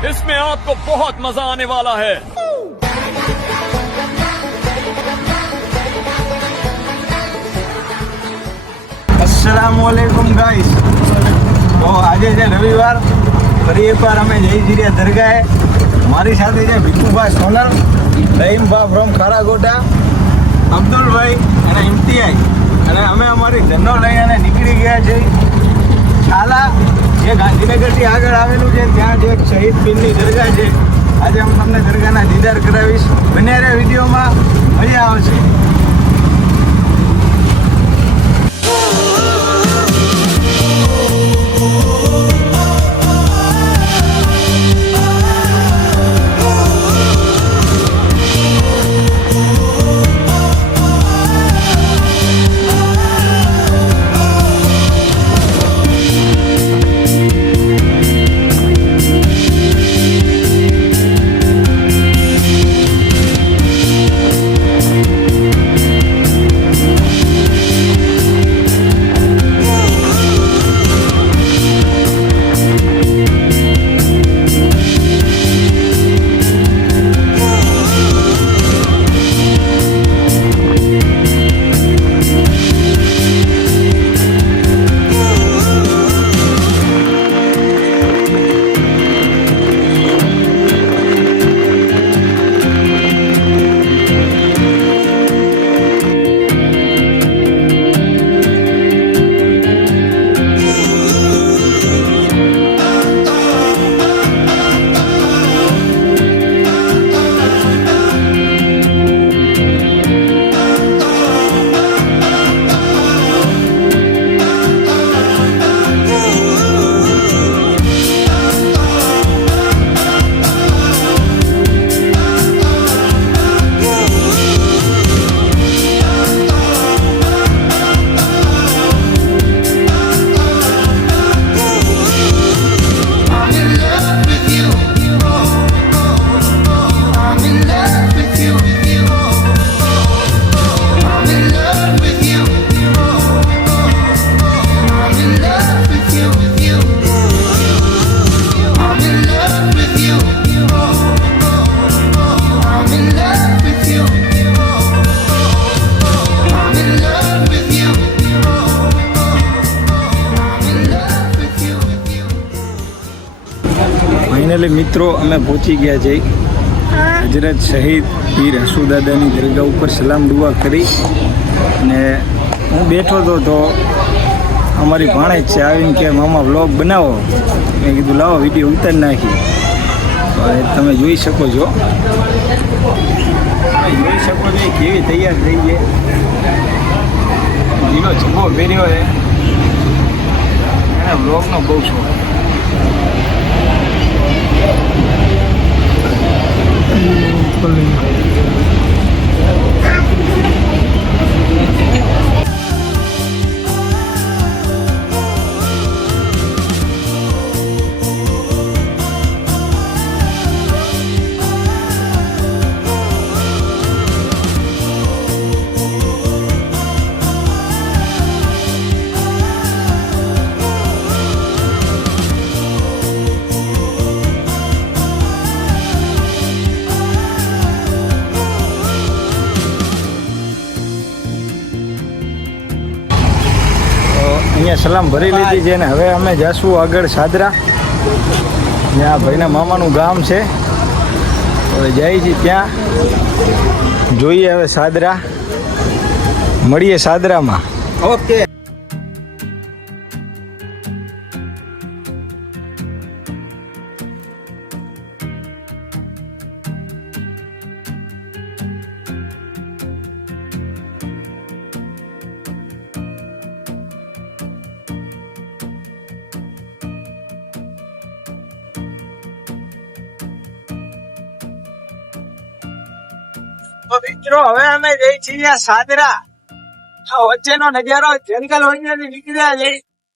इसमें आपको बहुत मजा आने वाला है। अस्सलामुअलैकुम गाइस। तो આજે છે રવિવાર, ફરી એકવાર અમે જઈ રહ્યા દરગાહે। મારી સાથે છે ભીખુભાઈ સોનલ, રહીમભા ફ્રોમ ખારાગોટા, અબ્દુલભાઈ અને ઇમ્તિયાઝ, અને અમે અમારી ધનો લઈ અને નીકળી ગયા છે છાલા, જે ગાંધીનગરથી આગળ આવેલું છે। ત્યાં જે એક શહીદ પીરની દરગાહ છે। આજે હું તમને દરગાહના દીદાર કરાવીશ। બને રહે વિડીયોમાં, મજા આવશે। ફાઇનલી મિત્રો અમે પહોંચી ગયા છે હજરત શહીદ પીર હસુદાદાની દરગાહ ઉપર સલામ દુઆ કરી, અને હું બેઠો હતો તો અમારી ભાણેજ છે આવીને કે મામા વ્લોગ બનાવો। મેં કીધું લાવો વિડીયો ઉતારી નાખી। તો તમે જોઈ શકો છો, કેવી તૈયાર થઈ છે, લીલો જબ્બો પહેર્યો છે, એને વ્લોગનો બહુ શોખ। અહીંયા સલામ ભરી લીધી છે, ને હવે અમે જઈશું આગળ સાદરા, જ્યાં ભાઈના મામાનું ગામ છે। હવે જાય છે ત્યાં, જોઈએ હવે સાદરા, મળીએ સાદરામાં। ઓકે। મિત્રો હવે અમે જઈ છીએ સાદરા। વચ્ચેનો નજારો જંગલ વચ્ચેથી નીકળ્યા છે,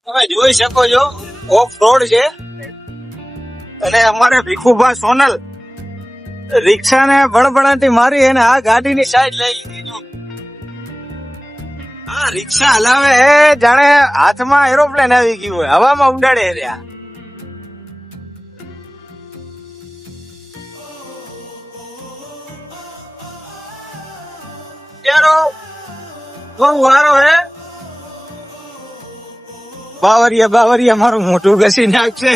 તમે જોઈ શકો છો, ઓફ રોડ છે। અને અમારે ભીખુભા સોનલ રિક્ષા ને બળબડાટી મારી અને આ ગાડીની સાઈડ લઈ લીધી। આ રિક્ષા હલાવે હે જાણે હાથમાં એરોપ્લેન આવી ગયું હોય, હવામાં ઉડાડે રહ્યા। યારો બહુ વારો હે. બાવરિયા મારું મોટું ઘસી નાખશે,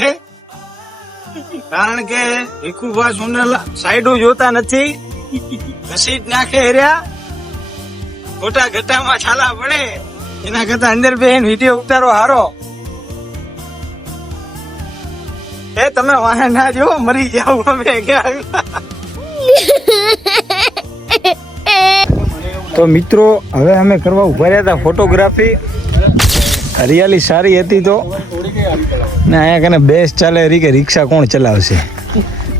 કારણ કે ભીખુભા સોનલ સાઈડો જોતા નથી, ઘસી જ નાખે હેર્યા. ખોટા ગટ્ટામાં છાલા પડે એના કરતા અંદર બેન વિડીયો ઉતારો હારો. એ તમે વાહન ના જો, મરી જાવ અમે ક્યાં. તો મિત્રો હવે અમે કરવા ઉભા રહ્યા હતા ફોટોગ્રાફી. હરિયાળી સારી હતી તો ને અહીંયા કને બેસ ચાલે રી કે રિક્ષા કોણ ચલાવશે.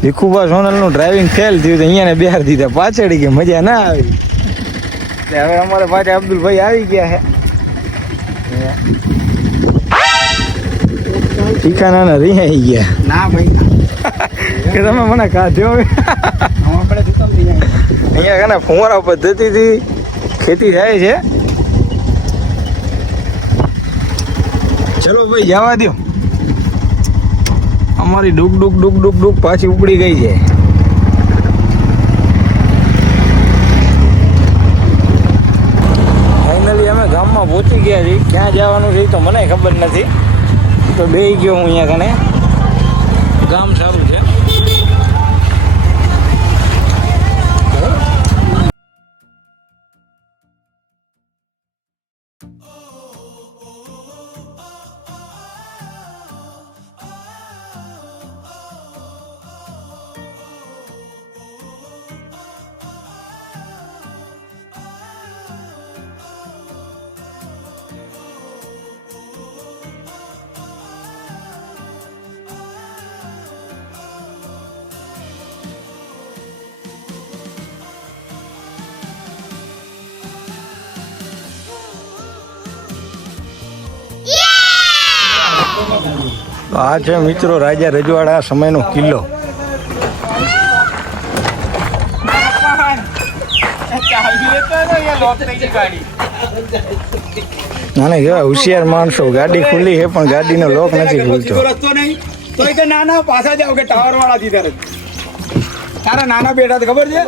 ભીખુભા સોનલનું ડ્રાઇવિંગ ફેલ થયું તો અહીંયા ને બિહાર દીધા પાછળ કે મજા ના આવી. એટલે હવે અમારે પાછા અબ્દુલભાઈ આવી ગયા છે. ઠીકાના રિહાઈ ગયા ના ભાઈ કે તમે મને કાઢ્યો. અહીંયા કને ફુવારા પદ્ધતિથી ખેતી થાય છે. ચલો ભાઈ જવા દો, અમારી ડૂક પાછી ઉપડી ગઈ છે. ફાઇનલી અમે ગામમાં પહોંચી ગયા છીએ. ક્યાં જવાનું છે તો મને ખબર નથી, તો બેસી ગયો હું અહીંયા કને. ગામ સારું છે. આ છે મિત્રો રાજા રજવાડા સમયનો કિલ્લો. નાને કેવાય હોશિયાર માણસો, ગાડી ખુલ્લી છે પણ ગાડીનો લોક નથી ખુલતો. નાના પાછા જાવ કે ટાવર વાળા થી તારા નાના બેટા ખબર છે.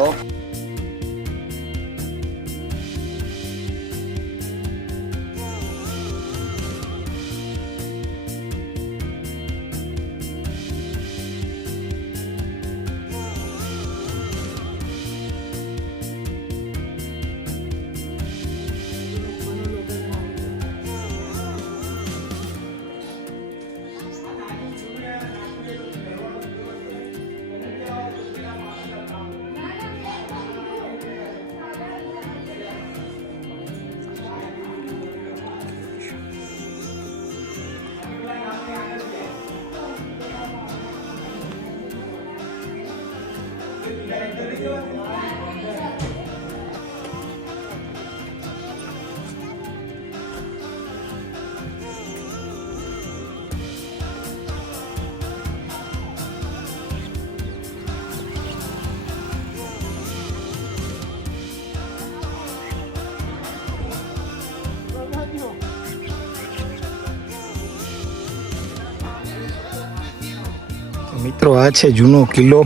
મિત્રો આ છે જૂનો કિલ્લો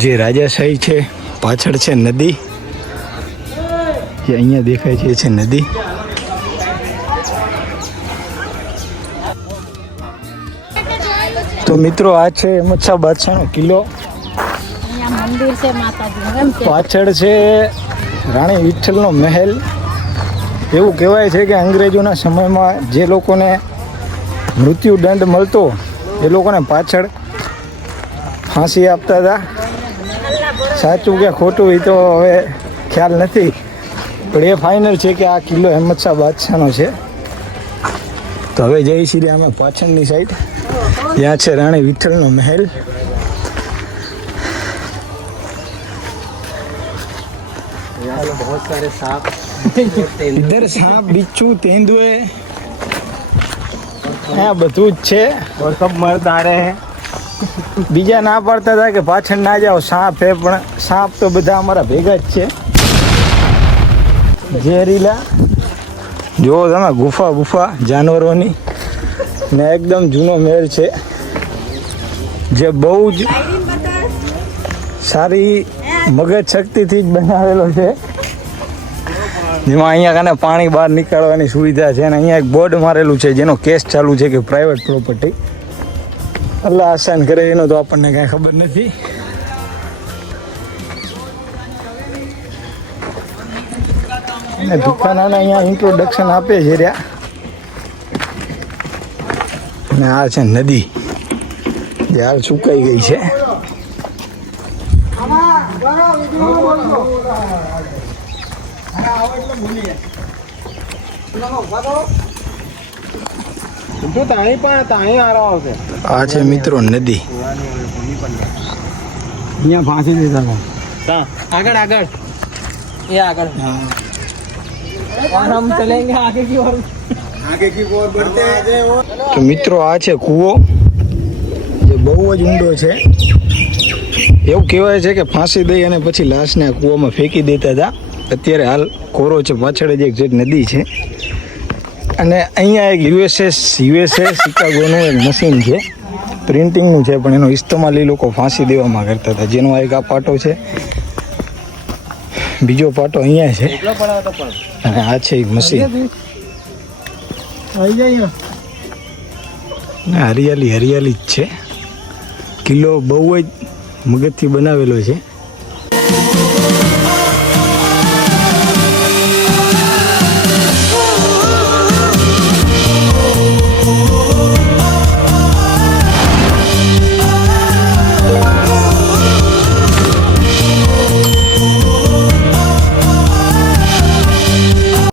જે રાજાશાહી છે. પાછળ છે નદી, જે અહીંયા દેખાય છે એ છે નદી. તો મિત્રો આ છે અહેમદ શાહ બાદશાહનો કિલ્લો. પાછળ છે રાણી વિઠ્ઠલનો મહેલ. એવું કહેવાય છે કે અંગ્રેજોના સમયમાં જે લોકોને મૃત્યુદંડ મળતો એ લોકોને પાછળ ફાંસી આપતા હતા. સાચું કે ખોટું એ તો હવે ખ્યાલ નથી, પણ એ ફાઇનલ છે કે આ કિલ્લો અહેમદ શાહ બાદશાહનો છે. તો હવે જઈ છીએ અમે પાછળની સાઈડ, ત્યાં છે રાણી વિઠ્ઠલનો મહેલ. बहुत सारे सांप इधर सांप बिच्छू तेंदुए આ બધું જ છે. और सब मर्द आ रहे हैं. બીજા ના પાડતા હતા કે પાછળ ના જાઓ, સાપ છે, પણ સાપ તો બધા અમારા ભેગા જ છે. ઝેરીલા જો તમે ગુફા જાનવરોની, ને એકદમ જૂનો મહેલ છે જે બહુ જ સારી મગજ શક્તિથી જ બનાવેલો છે. જેમાં અહીંયા કને પાણી બહાર નીકાળવાની સુવિધા છે અને અહીંયા એક બોર્ડ મારેલું છે જેનો કેસ ચાલુ છે કે પ્રાઇવેટ પ્રોપર્ટી. અલ્લાહ આસાન કરે એનો તો આપણને કાંઈ ખબર નથી. અને દુકાનોના અહીંયા ઇન્ટ્રોડક્શન આપે છે રહ્યા. અને આ છે નદી જે હાલ સુકાઈ ગઈ છે. આ છે મિત્રો નદી. અહીંયા ફાંસી દીધા આગળ આગળ ये આગળ और हम चलेंगे आगे की ओर बढ़ते हैं. તો મિત્રો આ છે કૂવો જે બહુ જ ઊંડો છે. એવું કહેવાય છે કે ફાંસી દઈ અને પછી લાશને આ કૂવામાં ફેંકી દેતા હતા. અત્યારે હાલ કોરો છે. પાછળ જ એક જે નદી છે અને અહીંયા એક યુએસએસ શિકાગોનું એક મશીન છે પ્રિન્ટિંગનું છે પણ એનો ઇસ્તેમાલ એ લોકો ફાંસી દેવામાં કરતા હતા. જેનો એક આ પાટો છે, બીજો પાટો અહીંયા છે અને આ છે એક મશીન. હરિયાળી જ છે. કિલ્લો બહુ જ મગજથી બનાવેલો છે.